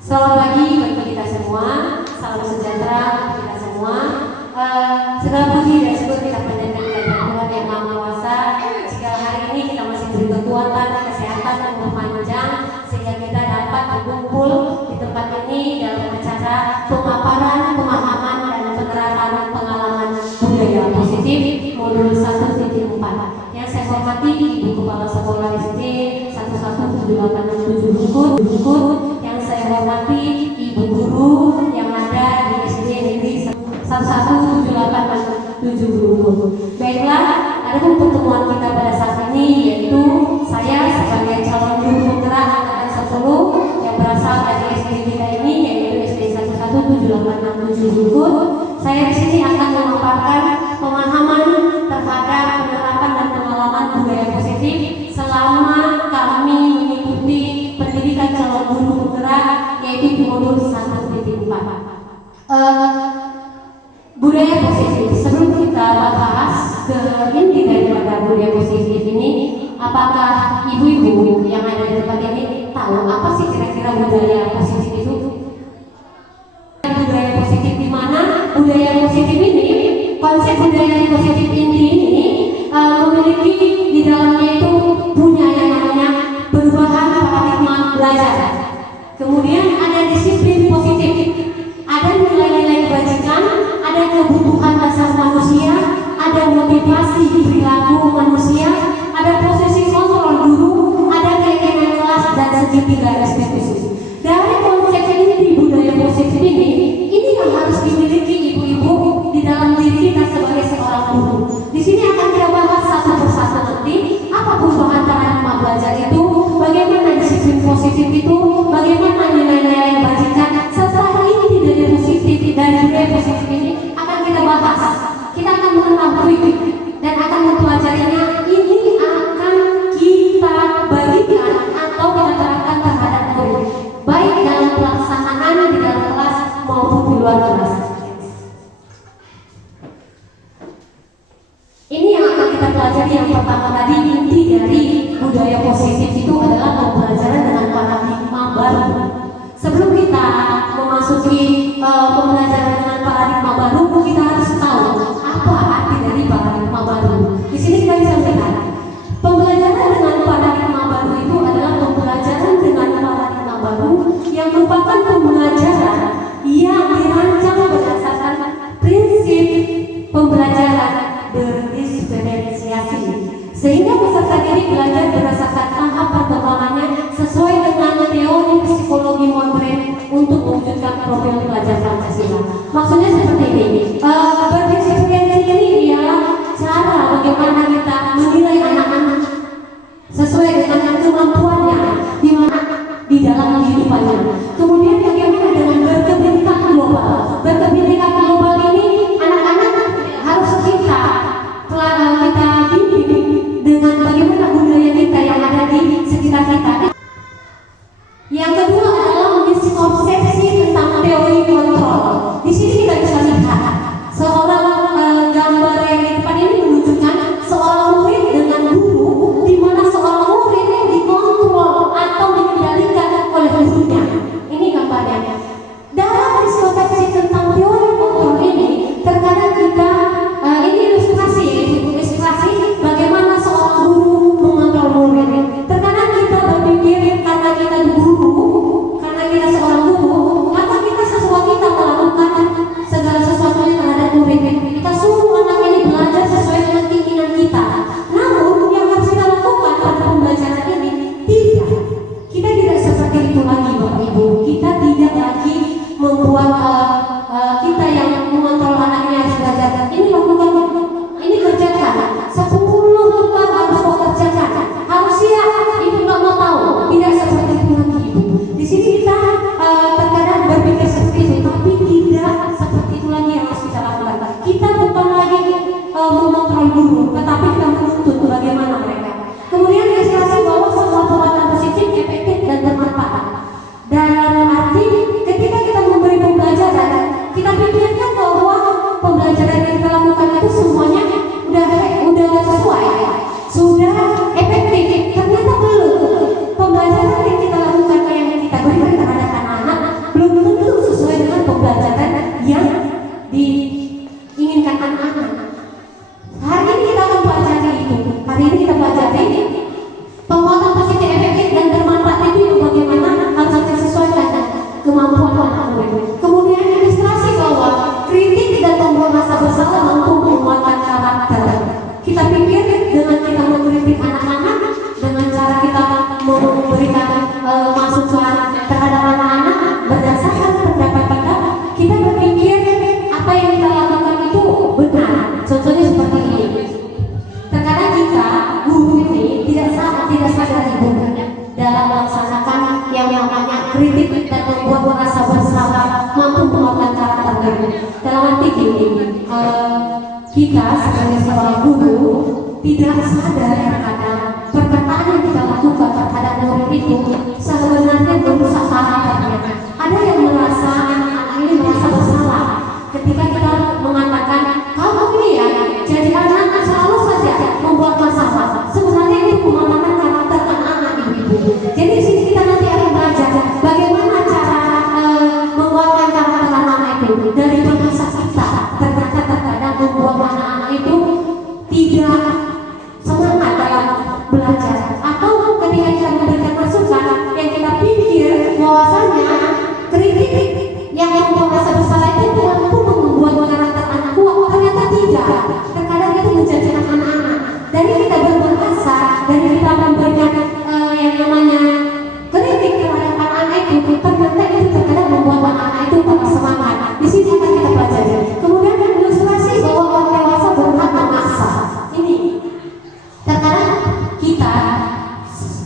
Selamat pagi bagi kita semua, salam sejahtera bagi kita semua. Segala puji dan syukur kita panjatkan kepada Tuhan yang Maha Kuasa. Jika hari ini kita masih diberi kekuatan, kesehatan, dan umur panjang, sehingga kita dapat berkumpul di tempat ini dalam acara pemaparan, pemahaman, dan penerapan pengalaman budaya positif modul 1.4. Yang saya hormati Ibu Kepala Sekolah SD 11787 Bungkut, yang saya hormati Ibu Guru yang ada di SD Negeri 11787 Bungkut. Baiklah, adapun pertemuan kita pada saat ini yaitu saya sebagai calon guru penggerak angkatan 10 yang berasal dari SD kita ini yaitu SD 11787 Bungkut. Saya di sini akan memaparkan pemahaman terhadap penerapan dan pengalaman budaya positif selama kami mengikuti pendidikan calon guru penggerak yaitu di modul 1.4. Budaya positif. Sebelum kita bahas ke inti daripada budaya positif ini, apakah ibu-ibu yang ada di tempat ini tahu apa sih kira-kira budaya positif itu? Budaya positif di mana? Budaya positif ini, konsep budaya positif ini memiliki di dalamnya itu punya yang namanya perubahan paradigma belajar. Kemudian ada disiplin positif, ada nilai-nilai kebajikan, ada kebutuhan dasar manusia, ada motivasi perilaku manusia, ada posisi kontrol guru, ada keinginan kelas dan segitiga restitusi. Dari konsep inti budaya positif ini yang harus dimiliki ibu-ibu di dalam diri kita sebagai seorang guru. Di sini akan kita bahas satu persatu nanti apa perubahan paradigma belajar itu, bagaimana disiplin positif itu, bagaimana nilai-nilai kebajikan, serta inti dari positif dan budaya positif ini akan kita bahas. Kita akan mengetahui dan akan mempelajarinya. Ini akan kita bagikan atau kita terapkan terhadap murid, baik dalam pelaksanaan di dalam kelas maupun di luar kelas. Ini yang akan kita pelajari. Yang pertama tadi, inti dari budaya positif itu adalah pembelajaran dengan paradigma baru. Sebelum kita memasuki pembelajaran dengan paradigma baru, kita harus tahu apa arti dari paradigma baru. Di sini kita bisa melihat pembelajaran dengan paradigma baru itu adalah pembelajaran dengan paradigma baru yang merupakan pembelajaran yang dirancang berdasarkan prinsip pembelajaran berdiferensiasi, sehingga peserta didik belajar berdasarkan tahap perkembangannya sesuai dengan teori psikologi modern untuk mewujudkan profil pelajar Pancasila. Maksudnya seperti ini, berdiferensiasi ini ialah cara bagaimana kita menilai anak-anak sesuai dengan kemampuannya di mana di dalam kehidupannya. Kemudian bagaimana dengan berkepentingan global. Berkepentingan global ini anak-anak harus kita bimbing dengan bagaimana budaya kita yang ada di sekitar kita. Yang kedua adalah miskonsepsi tentang teori kontrol. Di sini kita bisa lihat seorang gambar yang di depan ini menunjukkan seorang murid dengan guru, di mana seorang murid dikontrol atau dikendalikan oleh gurunya. Ini gambarnya. Dalam miskonsepsi tentang teori kontrol ini, terkadang kita ini ilustrasi bagaimana seorang guru mengontrol murid. Terkadang kita berpikir karena kita guru, karena kita seorang guru, maka kita kita melakukan segala sesuatunya terhadap murid. Kita suruh anak ini belajar sesuai dengan keinginan kita. Namun yang harus kita lakukan pada pembelajaran ini tidak. Kita tidak seperti itu lagi, Bapak Ibu. Kita tidak lagi membuat kita yang mengontrol anaknya harus belajar. Ini lakukan, ini kerjakan. 10 lembar harus kau kerjakan. Harus siap. Ibu nggak mau tahu. Tidak seperti itu lagi, Ibu. Di sini kita terkadang berpikir seperti itu, tapi tidak seperti itu lagi yang harus kita lakukan. Kita bukan lagi mengontrol guru, tetapi kita menuntut bagaimana mereka. Kemudian ilustrasi bahwa semua perbuatan positif, efektif dan bermanfaat. Dalam arti ketika kita memberi pembelajaran, kita pikirkan kritik dan membuat merasa bersalah, mampu menguatkan karakternya. Dalam arti gini, kita sebagai seorang guru tidak sadar terkadang perkataan yang kita lakukan terhadap murid itu sebenarnya merusak karakternya. Ada yang merasa anak ini merasa bersalah ketika kita mengatakan kamu ini ya jadi anak selalu saja membuat masalah. Sebenarnya itu mematahkan karakter anak-anak ibu. Jadi di sini kita nanti akan belajar bagaimana cara menguatkan karakter anak-anak itu dari bahasa kita. Terkadang membuat anak-anak itu tidak semangat dalam belajar, atau ketika kita memberikan masukan yang kita pikir bahwasanya kritik yang membuat rasa bersalah itu mampu membuat karakter anak kuat, ternyata tidak. Terkadang itu menjadikan anak-anak dari kita berbahasa, dari kita memberikan yang namanya kritik terhadap anak-anak itu, ternyata itu terkadang membuat anak-anak itu tambah semangat. Di sini akan kita pelajari. Kemudian ilustrasi bahwa orang dewasa berhak memaksa. Ini terkadang kita,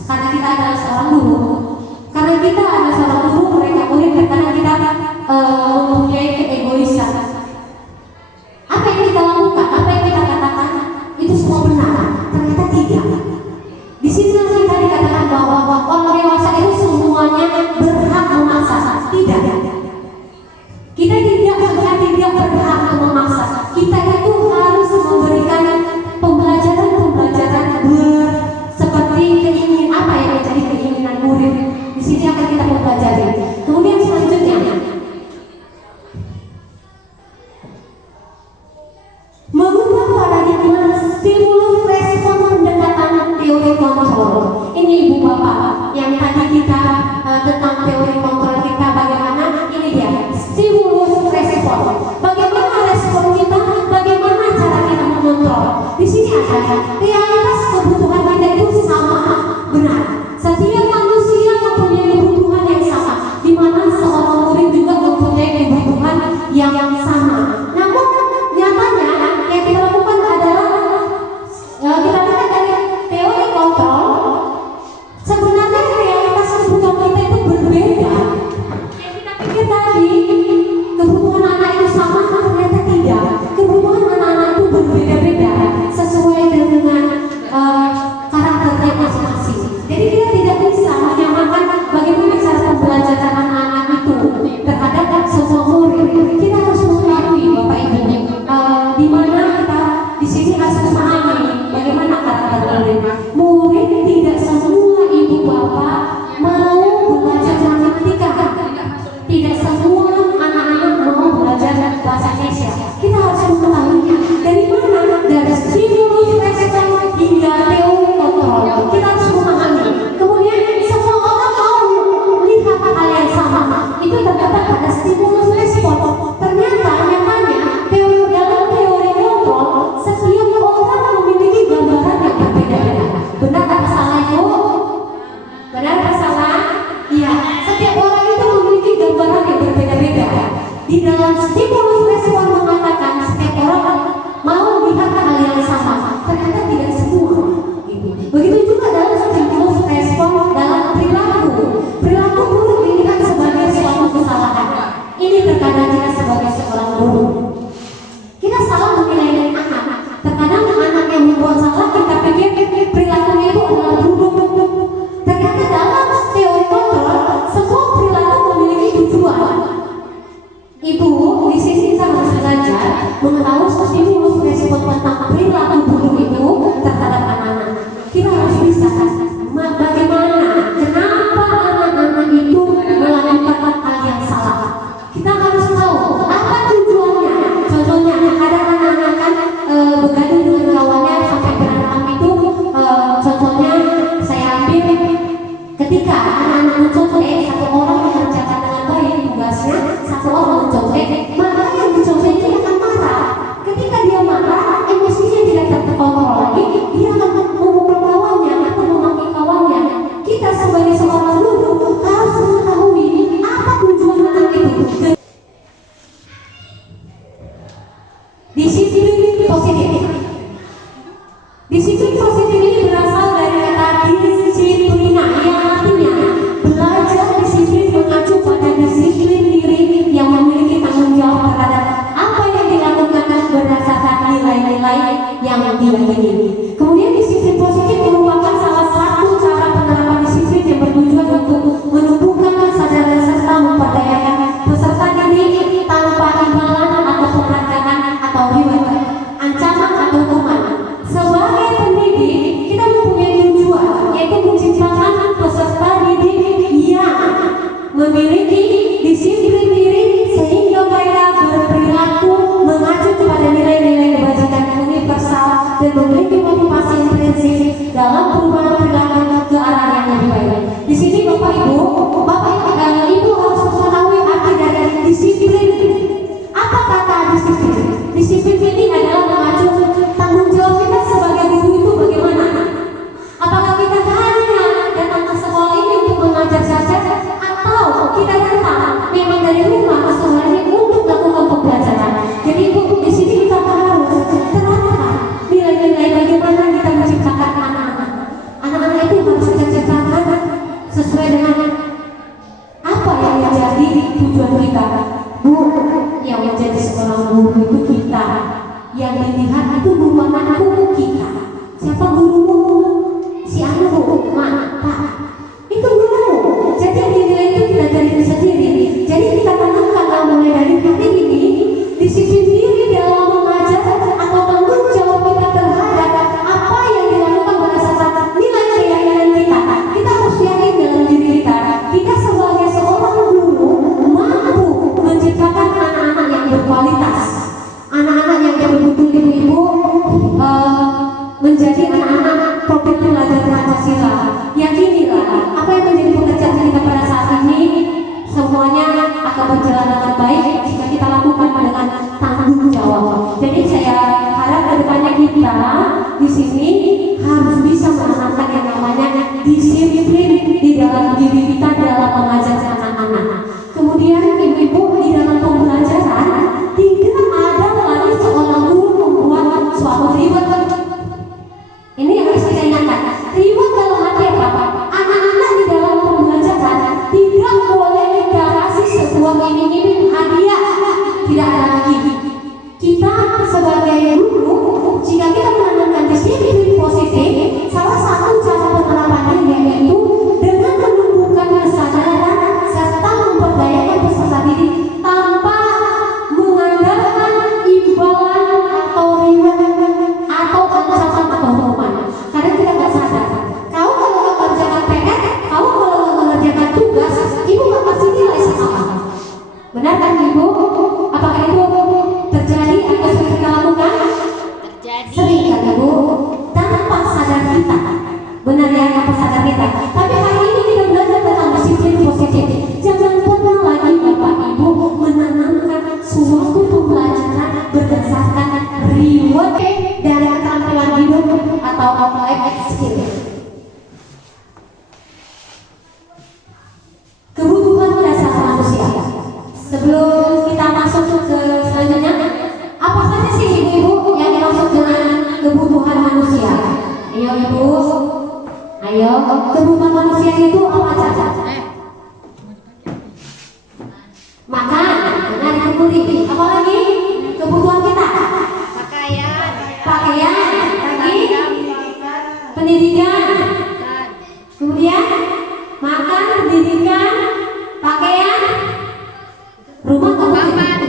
karena kita adalah seorang guru, mereka murid, terkadang kita mempunyai keegoisan. Apa yang kita lakukan, apa yang kita katakan itu semua benar, ternyata tidak. Di sini kita dikatakan bahwa orang dewasa itu semuanya berhak memaksa. Tidak. Kita tidak berhak memaksa. Kita itu harus memberikan pembelajaran seperti keinginan apa yang menjadi keinginan murid. Di sini akan kita pelajari. Kemudian selanjutnya mengubah paradigma stimulus respon pendekatan teori kontrol. Ini ibu bapak yang tadi kita tentang teori kontrol kita bagaimana, ini dia stimulus respon. Bagaimana respon kita, bagaimana cara kita mengontrol. Di sini ada realitas kebutuhan kita itu sama, benar. Setiap manusia mempunyai kebutuhan yang sama, di mana seorang murid juga mempunyai kebutuhan yang sama. Namun nyatanya yang kita lakukan adalah kita lihat dari teori kontrol, sebenarnya realitas kebutuhan kita itu berbeda. Yang kita pikir tadi kebutuhan anak itu sama, ternyata tidak. Kebutuhan anak-anak itu berbeda-beda sesuai dengan karakternya masing-masing. Jadi kita tidak bisa menyamakan bagaimana cara pembelajaran anak-anak itu terhadap semua murid. Kita harus mengetahui Bapak Ibu, di mana kita di sini harus memahami bagaimana karakter murid. Murid tidak semua ibu bapak mau belajar matematika. Tidak semua anak-anak mau belajar bahasa Indonesia. Kita harus mengetahui dari mana, dari stimulus respon hingga teori kontrol. Kita harus memahami. Kemudian semua orang mau melihat hal yang sama. Itu terdapat pada stimulus respon. Ternyata nyatanya dalam teori kontrol setiap orang memiliki gambaran yang berbeda-beda. Benar atau salah itu? Benar atau salah? Iya. Setiap orang itu memiliki gambaran yang berbeda-beda. Di dalam stimulus respon mengatakan setiap orang mau melihat hal yang sama. Ternyata tidak semua. Begitu juga dalam stimulus respon dalam perilaku. Perilaku buruk dilihat sebagai suatu kesalahan. Ini terkadang kita sebagai seorang guru, kita salah menilai anak. Terkadang anak yang membuat salah kita pikir perilakunya itu adalah buruk. Ternyata dalam teori kontrol semua perilaku memiliki tujuan. Ibu, di sini kita harus belajar mengetahui stimulus respon tentang perilaku buruk itu terhadap anak-anak. Kita harus bisa bagaimana, kenapa anak-anak itu melakukan hal yang salah. Kita harus tahu apa tujuannya. memiliki disiplin diri sehingga mereka berperilaku mengacu kepada nilai-nilai kebajikan universal dan memiliki motivasi yang prinsip dalam perubahan perilaku ke arah yang lebih baik. Di sini Bapak Ibu harus mengetahui arti dari disiplin. Apa kata disiplin? Disiplin ini adalah mengacu tanggung jawab kita sebagai guru itu bagaimana? Apakah kita hanya datang ke sekolah ini untuk mengajar saja, atau kita datang memang dari rumah ke sekolah ini untuk melakukan pembelajaran? Jadi Bu, di sini kita harus terapkan nilai-nilai bagaimana kita menciptakan anak-anak. Anak-anak itu harus kita ciptakan sesuai dengan apa yang menjadi tujuan kita. Bu, yang menjadi seorang guru itu kita, yang dilihat itu guru anakku kita. Siapa gurumu? Si anu Bu, Mak, Pak. Itu gurumu. Jadi yang dinilai itu kita dari sendiri. Jadi kita tanamkan mulai dari hari ini disiplin diri dalam mengajar atau tanggung jawab kita terhadap apa yang dilakukan berdasarkan nilai keyakinan kita. Kita harus yakin dalam diri kita. Kita sebagai seorang guru mampu menciptakan anak-anak yang berkualitas, anak-anak yang betul-betul ibu-ibu menjadi anak-anak profil pelajar Pancasila. Yakinilah apa yang menjadi pekerjaan kita pada saat ini semuanya akan berjalan dengan baik jika kita lakukan dengan tanggung jawab. Jadi saya harap kedepannya kita di sini harus bisa menanamkan yang namanya disiplin di dalam diri kita dalam mengajar anak-anak. Kemudian ibu-ibu di dalam pembelajaran tidak ada lagi seorang guru membuat suatu ribet. Ini yang harus kita ingatkan. Ribet dalam arti apa? Anak-anak di dalam pembelajaran tidak boleh kita kasih sebuah iming-iming hadiah. Tidak ada lagi. Kita sebagai guru, jika kita menanamkan disiplin positif, salah satu cara penerapannya yaitu dengan menumbuhkan kesadaran serta memperdayakan peserta didik tanpa mengandalkan imbalan atau reward atau ancaman atau hukuman. Karena kita nggak sadar. Kau kalau mengerjakan PR, kau kalau mengerjakan tugas, ibu nggak kasih nilai sama. Benar kan ibu? Apakah itu terjadi atau sering kita lakukan? Terjadi. Sering kan ibu? Tanpa sadar kita. Benar ya, tanpa sadar kita. Tapi hari ini kita belajar tentang disiplin positif. Jangan pernah lagi Bapak Ibu menanamkan suatu pembelajaran berdasarkan reward dari keterampilan hidup atau life skill. Kebutuhan dasar manusia. Sebelum kita masuk ke selanjutnya, apa saja sih ibu-ibu yang dimaksud dengan kebutuhan manusia? Ayo ibu, ayo, kebutuhan manusia itu apa saja? Makan, benar itu kulit. Apa lagi? Kebutuhan kita. Pakaian, lagi pendidikan. Kemudian makan, pendidikan, pakaian, rumah kemudian.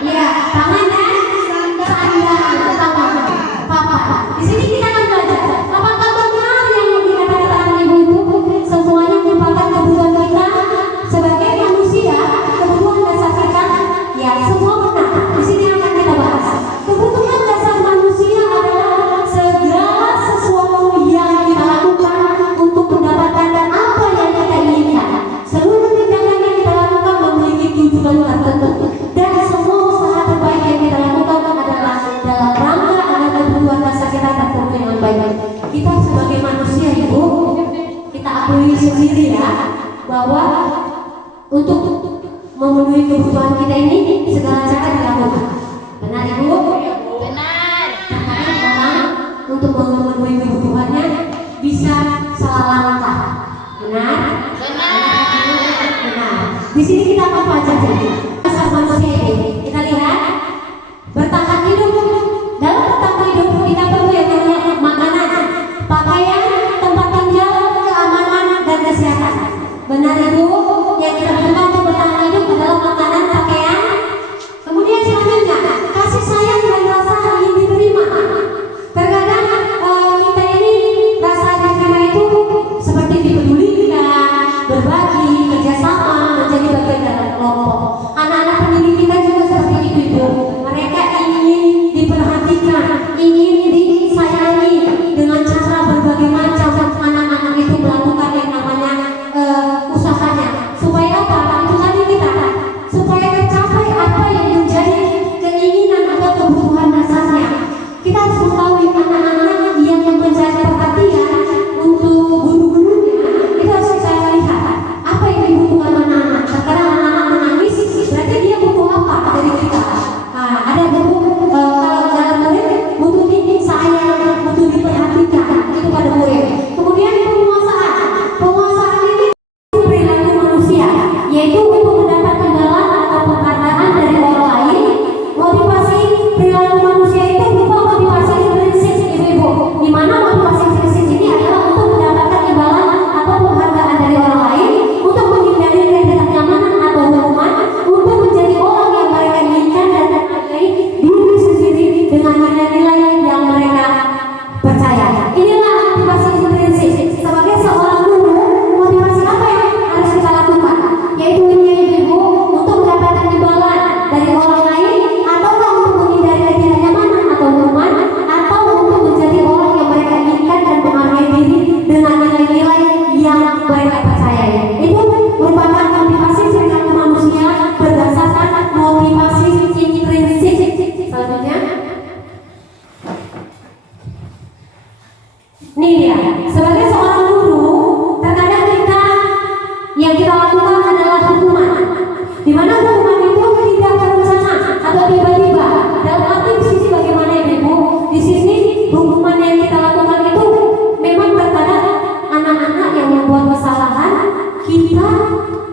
Ya, tangan dan sandal pertama. Papa. Di sini kita akan belajar. Apakah benar yang dikatakan ibu itu semuanya merupakan kebutuhan kita sebagai manusia, kebutuhan dasar kita? Ya, semua benar. Di sini akan kita bahas. Kebutuhan dasar manusia adalah segala sesuatu yang kita lakukan untuk mendapatkan apa yang kita inginkan. Seluruh tindakan yang kita lakukan memiliki tujuan tertentu, dan semua usaha terbaik yang kita lakukan adalah dalam rangka agar kebutuhan dasar kita terpenuhi dengan baik. Kita sebagai manusia ibu, kita akui sendiri ya bahwa untuk memenuhi kebutuhan kita ini segala cara dilakukan. Benar ibu? Benar. Karena orang untuk memenuhi kebutuhannya bisa salah langkah. Benar? Benar. Di sini kita akan pelajari dasar manusia ini. Kita lihat bertahan hidup. Dalam bertahan hidup kita perlu yang namanya makanan, pakaian, tempat tinggal, keamanan dan kesehatan. Benar ibu? Yang kita butuhkan untuk bertahan hidup adalah makanan, pakaian. Kemudian selanjutnya kasih sayang dan rasa ingin diterima. Terkadang kita ini rasa diterima itu seperti dipedulikan, berbagi, kerjasama.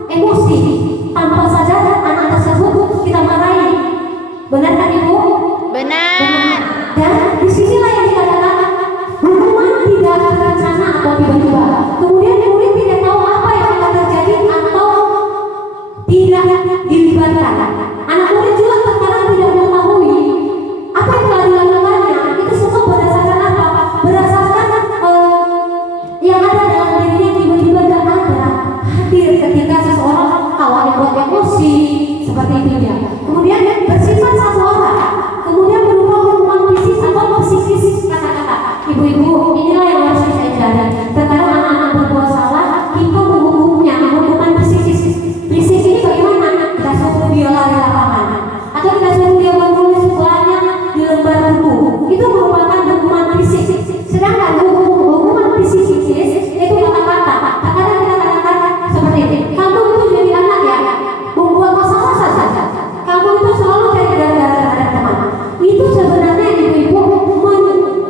emosi tanpa sadar anak tersebut kita marahi. Benar kan Ibu? Benar. Dan disinilah yang dikatakan hukuman tidak terencana atau tiba-tiba. Kemudian murid tidak tahu apa yang akan terjadi atau tidak dilibatkan. Anak murid juga terkadang tidak mengetahui apa yang telah dilakukannya. Itu semua berdasarkan apa? Berdasarkan yang ada dalam dirinya tiba-tiba tidak ada hadir ketika seseorang awalnya buat emosi seperti itu ya. Kemudian bersifat satu orang, kemudian berupa hukuman fisik atau psikis kata-kata. Ibu-ibu, inilah yang harus kita hindari. Terkadang anak-anak berbuat salah, kita menghukumnya hukuman psikis. Fisik ini bagaimana? Kita suruh dia lari lapangan, atau kita suruh dia menulis banyak di lembar buku. Itu merupakan hukuman fisik. Sedangkan hukuman psikis itu kata-kata. Terkadang kita katakan seperti ini. Kamu itu jadi anak ya, membuat masalah saja. Kamu itu selalu cari gara-gara terhadap teman. Itu sebenarnya ibu-ibu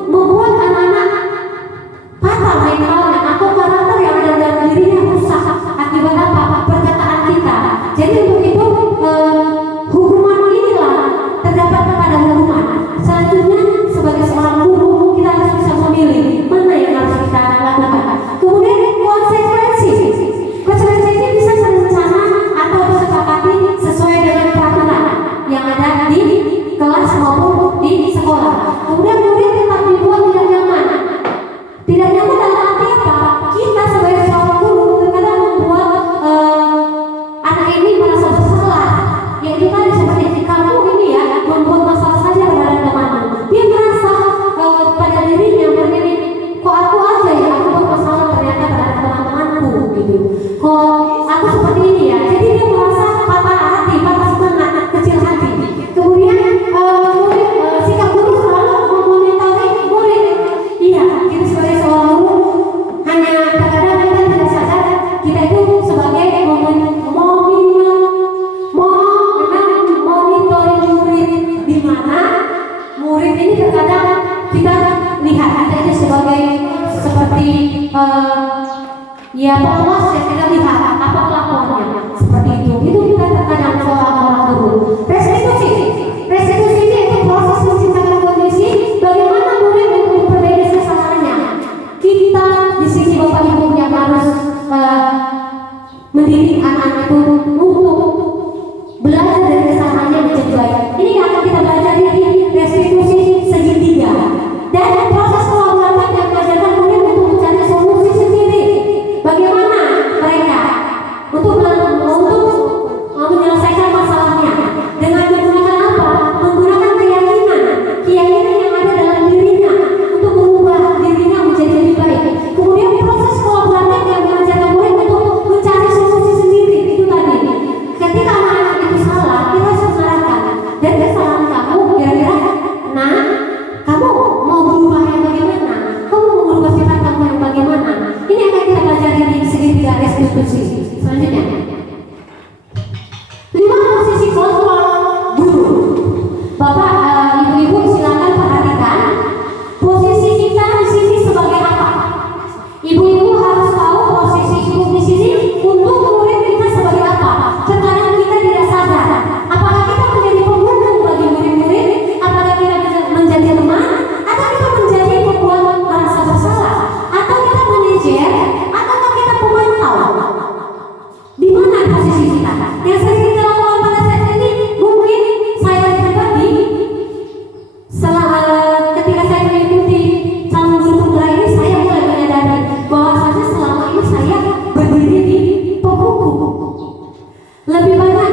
membuat anak-anak patah mentalnya atau karakter yang ada dalam dirinya rusak akibat apa? Perkataan kita. Jadi untuk itu hukuman inilah terdapat pada hukuman. Selanjutnya sebagai seorang guru kita harus bisa memilih mana yang harus kita lakukan. Kemudian konsekuensi. Konsekuensi ini bisa berencana atau disepakati sesuai dengan peraturan yang ada di kelas maupun di sekolah. Kemudian murid tetap dibuat tidak nyaman. Tidak nyaman dalam arti apa? Kita sebagai seorang guru terkadang membuat anak ini merasa bersalah. Yaitu tadi seperti kamu ini ya membuat masalah saja terhadap temanmu. Dia merasa pada dirinya berdiri, kok aku aja ya aku buat masalah ternyata terhadap teman-temanku gitu. Kok aku seperti ini ya. Jadi dia merasa patah hati, patah semangat, kecil hati. Kemudian murid sikap guru selalu memonitoring murid. Iya, kita sebagai seorang guru hanya kadang-kadang kita tidak sadar kita itu sebagai monitoring murid, di mana murid ini terkadang kita lihat kita itu sebagai seperti ya pengawas yang kita lihat apa kelakuannya seperti itu kita terkadang seorang guru. Restitusi ini itu proses menciptakan kondisi bagaimana murid untuk memperbaiki kesalahannya. Kita di sini Bapak Ibu yang harus mendidik anak itu untuk belajar dari kesalahannya menjadi baik. Ini akan kita belajar di restitusi segitiga dan proses kolaboratif yang mengajarkan murid untuk mencari solusi sendiri. Bagaimana mereka untuk menyelesaikan masalahnya dengan menggunakan apa? Menggunakan keyakinan yang ada dalam dirinya untuk mengubah dirinya menjadi lebih baik. Kemudian proses kolaboratif yang mengajarkan murid untuk mencari solusi sendiri. Itu tadi. Ketika anak-anak itu salah, kita harus mengarahkan dan kesalahan kamu kira-kira, nah kamu mau berubah yang bagaimana? Kamu mau berubah sifat kamu yang bagaimana? Ini akan kita pelajari di segitiga restitusi. Selanjutnya 5 posisi kontrol guru. Bapak, ibu-ibu silakan perhatikan posisi kita di sini sebagai apa. Ibu-ibu harus tahu posisi ibu di sini untuk murid kita sebagai apa. Terkadang kita tidak sadar. Apakah kita menjadi pembunuh bagi murid-murid? Apakah kita menjadi teman? Atau kita menjadi pembuat merasa bersalah? Atau kita manajer? Atau kita pemantau? Di mana posisi kita? Yang sering kita lakukan pada saat ini mungkin saya pribadi ketika saya mengikuti calon guru penggerak ini, saya mulai menyadari bahwasanya selama ini saya berdiri di pembuku. Lebih banyak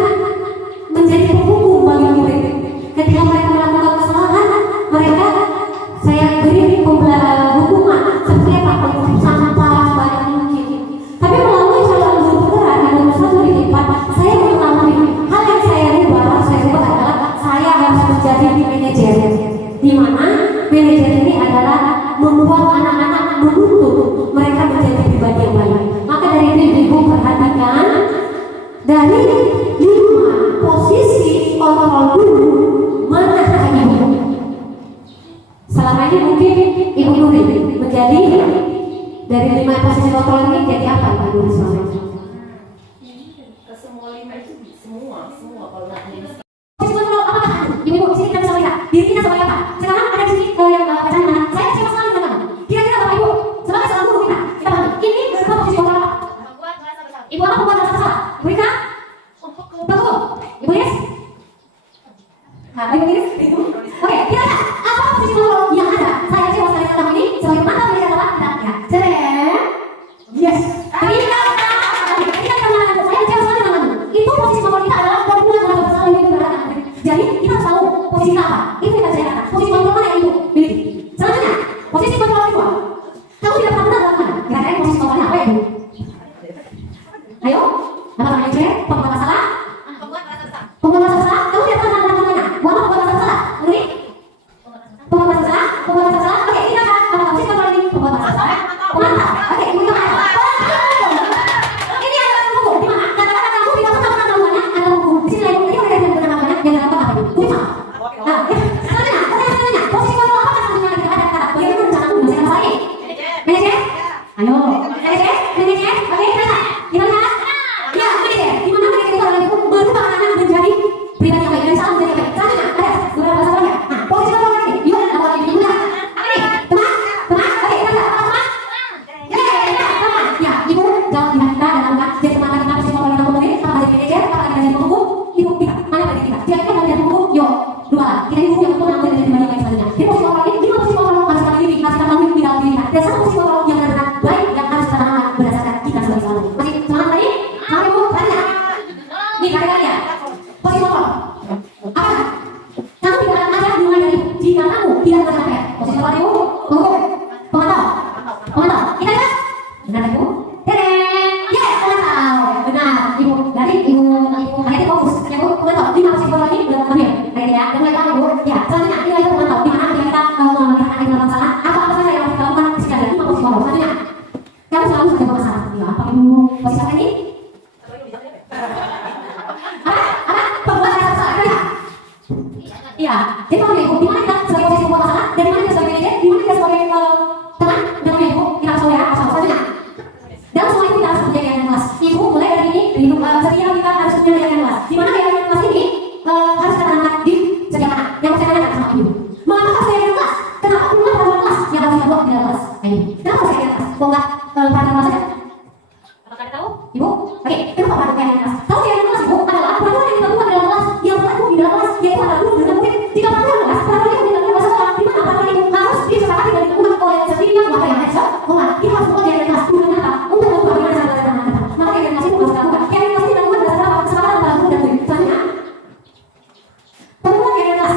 menjadi pembuku bagi murid. Ketika mereka melakukan kesalahan, saya beri hukuman seperti apa? Mengutip sampah sebanyak mungkin. Tapi melalui calon guru penggerak di nomor 1 di 4, saya mengetahui hal yang saya rubah adalah saya harus menjadi manajer. Di mana manajer ini adalah membuat anak-anak menuntut mereka menjadi pribadi yang baik. Maka dari itu ibu perhatikan dari 5 posisi kontrol guru, manakah ibu? Selama ini mungkin ibu Nuri menjadi dari 5 posisi kontrol ini jadi apa ibu Nuri selama ini? semua 5 itu semua kalau nggak ini. Posisi kontrol apakah anu? Ibu-ibu di sini kita bisa melihat diri kita sebagai apa? Sekarang ada di sini yang bacaan mana? Saya kecewa sekali dengan kamu. Kira-kira Bapak Ibu sebagai seorang guru kita pahami ini berupa posisi kontrol apa? Ibu apa pembuat rasa bersalah? Ibu Rika? Betul. Ibu Yes? Nah, Ibu Yes? Oke, kita lihat apa posisi kontrol yang ada. Saya kecewa sekali dengan kamu ini sebagai mantan belajar apa? Kita lihat. Yes. Ketika kita mengatakan saya kecewa sekali dengan kamu, itu posisi kontrol kita adalah pembuat rasa bersalah yang berat. Jadi kita harus tahu posisi kita apa. Itu yang saya katakan. Posisi kontrol mana yang ibu miliki. Selanjutnya, posisi kontrol kedua. Kamu tidak pernah dalam mana? Kira-kira posisi kontrolnya apa ya ibu? Ayo, apa namanya cek? Pembuat masalah? Pembuat rasa bersalah? Kamu tidak pernah dalam mana? Buat apa pembuat rasa bersalah? Nuri? Pembuat rasa bersalah? Pembuat rasa bersalah? Oke, kita akan apa posisi kontrol ini? Pembuat rasa bersalah? Pemantau. Oke, ibu yang mana? Ini adalah buku. Di mana? Kata-kata kamu tidak pernah namanya adalah buku. Di sini lagi ini ada yang benar namanya yang dalam apa ibu? Kunci. Nah, selanjutnya, posisi kontrol apa yang kita ada kata? Bagaimana cara kamu menyelesaikan masalah ini? Manajer? Ayo, manajer? Oke, kita lihat. Ya, manajer. Di mana manajer itu adalah itu berubah anak menjadi pribadi yang baik dan salah menjadi baik. Selanjutnya, ada beberapa masalah ya. Nah, posisi kontrol ini juga ada awal ini mudah. Ini, teman. Oke, kita lihat. Teman. Ya, ibu jawab tidak kita dan lakukan. Jadi teman kita posisi kontrol yang kamu pilih. Apa dari manajer? Apa dari manajer pembuku? Ibu kita. Mana bagi kita? Jika kita manajer pembuku, yuk. Dua. Kita ibu yang betul mengambil dari pribadi yang baik selanjutnya. Jadi posisi kontrol ini, lima posisi kontrol harus kita miliki, harus kita lalui di dalam diri kita. Dan satu posisi kontrol yang benar-benar baik yang harus kita lakukan berdasarkan kita sebagai selalu. Masih semangat tadi? Semangat ibu? Lanjut. Nih kata-kata ya. Posisi kontrol. Apa? Kamu tidak akan ada hubungan dari ibu jika kamu tidak melakukan apa ya? Posisi kontrol ibu? Pembuku? Pemantau. Kita lihat. Benar ibu? Yes, pemantau. Benar ibu. Berarti ibu itu fokus. Ya bu, pemantau. Lima posisi kontrol ini belum ambil. Baik ya. Dan mulai tahu ibu. Ya, selanjutnya ini lagi pemantau. Di mana kita melihat ada yang masalah. Apa saja yang harus kita lakukan ketika ada lima posisi kontrol. Selanjutnya, kamu selalu saja masalah. Ya, apa ibu? Posisi apa ini? Apa? Pembuat rasa bersalah. Kita lihat. Iya. Jadi kalau ibu, di mana kita sebagai posisi pembuat masalah? Dan di mana kita sebagai manajer? Di mana kita sebagai teman? Dan ibu, kita harus tahu ya. Selanjutnya. Dalam semua itu kita harus menjadi yang kelas. Ibu mulai dari ini, ibu setiap kita harus menjadi yang kelas. Di mana yang kelas ini harus kita angkat di setiap anak. Yang saya tanyakan sama ibu. Mengapa saya yang kelas? Kenapa pula peraturan kelas yang harus kita buat di dalam kelas? Ayo. Kenapa saya yang kelas? Kok nggak peraturan kelas saja? Apakah Anda tahu? Ibu? Oke. Kenapa peraturan yang kelas? Tahu yang kelas ibu adalah peraturan yang kita buat di dalam kelas yang berlaku di dalam kelas yaitu adalah guru dan murid. Jika peraturan kelas, peraturan yang kita buat sekolah di mana peraturan itu harus disepakati dan dilakukan oleh setiap maka yang ada. Kita harus buat yang kelas guru dan apa? Untuk bagaimana cara belajar anak kita. Maka yang kelas itu harus dilakukan. Yang kelas ini dilakukan berdasarkan apa? Kesepakatan antara guru dan murid. Selanjutnya,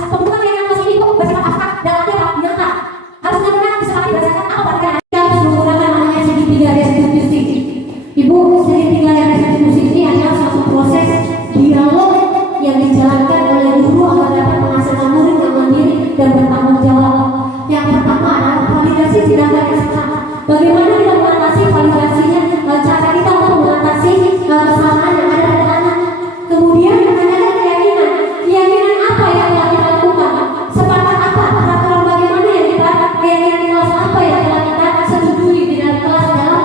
pembukaan yang kelas ini itu bersifat abstrak dan artinya apa? Nyata. Harus benar-benar disepakati berdasarkan apa perhatian. Kita harus menggunakan namanya segitiga restitusi. Ibu, segitiga restitusi ini adalah suatu proses dialog yang dijalankan oleh guru agar dapat menghasilkan murid yang mandiri dan bertanggung jawab. Yang pertama adalah validasi tindakan yang salah. Bagaimana kita mengatasi validasinya? Cara kita untuk mengatasi kesalahan yang ada pada anak. Kemudian menanyakan keyakinan apa yang telah kita lakukan, sepakat apa peraturan bagaimana yang kita keyakinan kelas apa yang telah kita setujui di dalam kelas dalam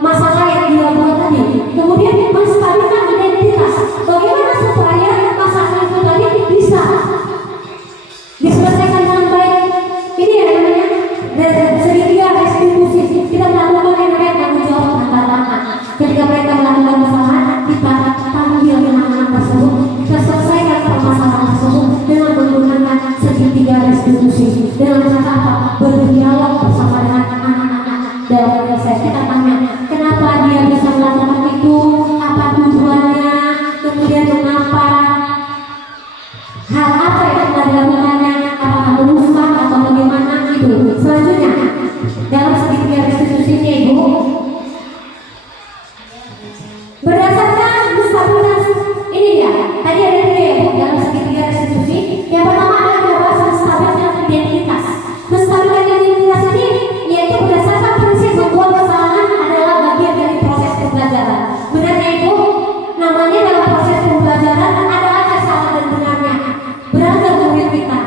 masalah yang dia buat tadi. Kemudian menstabilkan identitas. Bagaimana supaya masalah itu tadi bisa diselesaikan dengan baik. Ini yang namanya segitiga restitusi. Kita melakukan yang namanya tanggung jawab antar anak. Ketika mereka melakukan kesalahan, kita panggil anak-anak tersebut, kita selesaikan permasalahan tersebut dengan menggunakan segitiga restitusi. Dengan cara apa? Berdialog bersama dengan anak-anak. Dan saya tanya, kenapa dia bisa melakukan itu? Apa tujuannya? Kemudian mengapa? Hal apa yang telah dilakukannya? Apakah merusak atau bagaimana itu? Selanjutnya, dalam segitiga restitusi ini, ibu, berdasarkan stabilitas ini dia. Tadi ada tiga ya bu dalam segitiga restitusi. Yang pertama adalah pembahasan menstabilkan identitas. Menstabilkan identitas ini yaitu berdasarkan prinsip bahwa kesalahan adalah bagian dari proses pembelajaran. Benarnya ibu, namanya dalam proses pembelajaran adalah kesalahan dan benarnya. Beragam murid kita.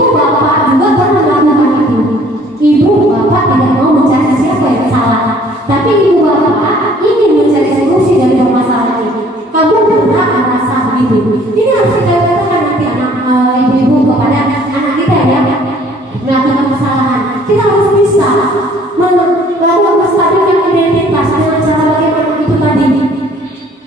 ibu bapak juga pernah melakukan itu. Ibu bapak tidak mau mencari siapa yang salah, tapi ibu bapak ingin mencari solusi dari permasalahan ini. Kamu berhak merasa begitu. Ini harus kita katakan nanti anak ibu-ibu kepada anak kita ya, melakukan kesalahan. Kita harus bisa melakukan menstabilkan identitas dengan cara bagaimana itu tadi.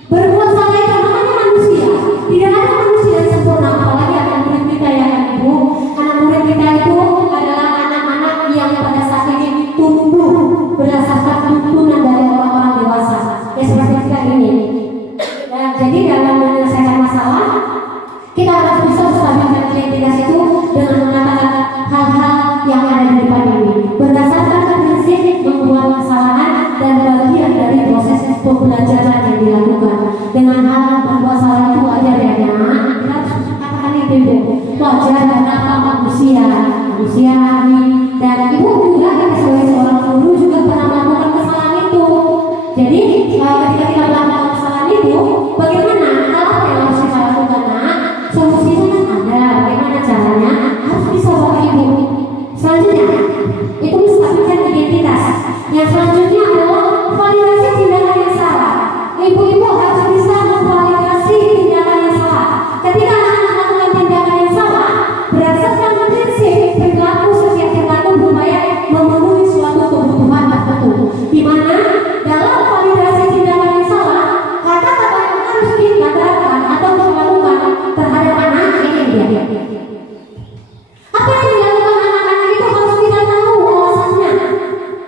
Berbuat salah itu namanya manusia. Tidak ada manusia yang sempurna, apalagi anak murid kita ya kan ibu. Anak murid kita itu adalah anak-anak yang pada saat ini tumbuh berdasarkan tuntunan dari orang-orang dewasa. Ya seperti kita ini. Dan jadi dalam menyelesaikan masalah, kita harus bisa menstabilkan identitas itu dengan mengatakan hal-hal yang ada di depan ini berdasarkan prinsip membuat kesalahan dan bagian dari proses pembelajaran yang dilakukan. Dengan hal membuat salah itu wajar ya nak, kita harus katakan itu ibu, wajar karena apa? manusia dan ibu juga sebagai seorang guru juga pernah melakukan kesalahan itu. Jadi ketika kita melakukan kesalahan itu, bagaimana hal yang harus kita lakukan nak? Solusinya kan ada, bagaimana caranya? Harus bisa bapak ibu. Selanjutnya itu menstabilkan identitas. Yang selanjutnya adalah validasi tindakan yang salah. Ibu-ibu harus bisa memvalidasi tindakan yang salah. Ketika anak melakukan tindakan yang salah, berdasarkan prinsip perilaku setiap perilaku berupaya memenuhi suatu kebutuhan tertentu. Di mana dalam validasi tindakan yang salah, kata-kata yang harus kita terapkan atau kita lakukan terhadap anak ini dia. Apa yang dilakukan anak-anak itu harus kita tahu alasannya.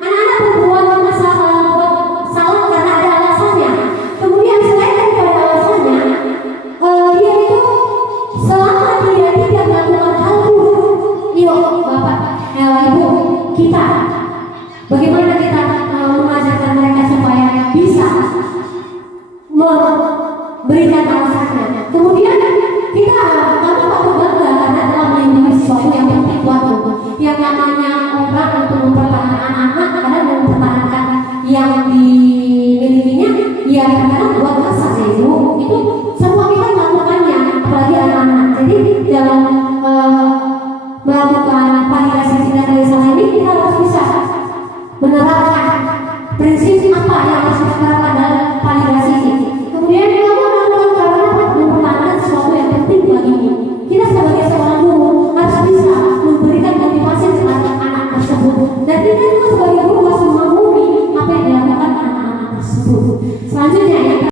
Anak-anak berbuat salah karena ada alasannya. Kemudian selain daripada alasannya, dia itu selama dia tidak melakukan hal buruk, yuk bapak, ibu, kita bagaimana kita mengajarkan mereka supaya bisa memberikan alasannya. Kemudian kita patut bangga karena telah melindungi sesuatu yang penting buatku. Yang namanya orang untuk mempertahankan anak kadang mempertahankan yang dimilikinya, ya kadang buat kasar ya ibu. Itu semua kita melakukannya, apalagi anak-anak. Jadi dalam melakukan validasi tindakan yang salah ini kita harus bisa menerapkan prinsip apa yang harus kita terapkan dalam validasi